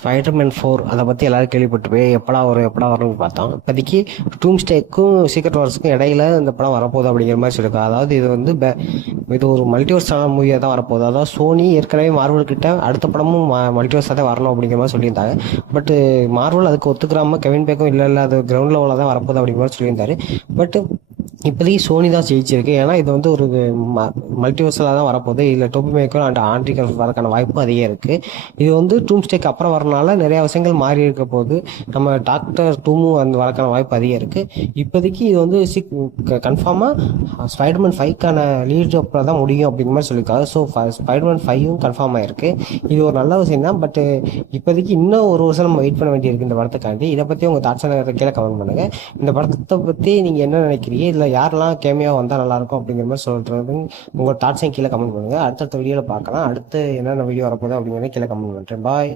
Spiderman 4 அதை பற்றி எல்லோரும் கேள்விப்பட்டு போய் எப்படா வரும்னு பார்த்தோம். இப்போதைக்கு டூம்ஸ்டேக்கும் சீக்ரெட் வார்ஸுக்கும் இடையில இந்த படம் வரப்போகுது அப்படிங்கிற மாதிரி சொல்லியிருக்கோம். அதாவது இது ஒரு மல்டிவர்ஸான மூவியாக தான் வரப்போகுது. அதாவது சோனி ஏற்கனவே மார்வல் கிட்ட அடுத்த படமும் மல்டிவர்ஸாக தான் வரணும் அப்படிங்கிற மாதிரி சொல்லியிருந்தாங்க. பட் மார்வல் அதுக்கு ஒத்துக்கிறாமல் கெவின் பேக்கும் இல்லை அது கிரவுண்ட் லெவலில் தான் வரப்போகுது அப்படிங்கிற மாதிரி சொல்லியிருந்தாரு. பட் இப்போதைக்கு சோனி தான் ஜெயிச்சிருக்கு. ஏன்னா இது வந்து ஒரு மல்டிவர்ஸில் தான் வரப்போகுது. இதில் டோபி மேக்கர் அண்ட் ஆண்ட்ரி கர்ஃப் வரக்கான வாய்ப்பு அதிகம் இருக்குது. இது வந்து டூம்ஸ்டேக்கு அப்புறம் வரனால நிறையா விஷயங்கள் மாறி இருக்க போது. நம்ம டாக்டர் டூமும் அந்த வரக்கான வாய்ப்பு அதிகம் இருக்குது. இப்போதைக்கு இது வந்து கன்ஃபார்மாக ஸ்பைடர்மேன் 5க்கான லீட் அப்புறம் தான் முடியும் அப்படிங்கிற மாதிரி சொல்லியிருக்காங்க. ஸோ ஸ்பைடர்மேன் 5ம் கன்ஃபார்ம் ஆகிருக்கு. இது ஒரு நல்ல விஷயம் தான். பட் இப்போதைக்கு இன்னும் ஒரு வருஷம் நம்ம வெயிட் பண்ண வேண்டியிருக்கு இந்த படத்துக்காண்டி. இதை பற்றி உங்கள் தாட்ஸை கீழே கமெண்ட் பண்ணுங்கள். இந்த படத்தை பற்றி நீங்கள் என்ன நினைக்கிறீங்க, இதில் யாரெல்லாம் கேமியா வந்தால் நல்லாயிருக்கும் அப்படிங்கிற மாதிரி சொல்கிறது உங்கள் தாட்ஸையும் கீழே கமெண்ட் பண்ணுங்கள். அடுத்தடுத்த வீடியோவில் பார்க்கலாம். அடுத்து என்னென்ன வீடியோ வரப்போகுது அப்படிங்கிறத கீழே கமெண்ட் பண்ணுறேன். பாய்.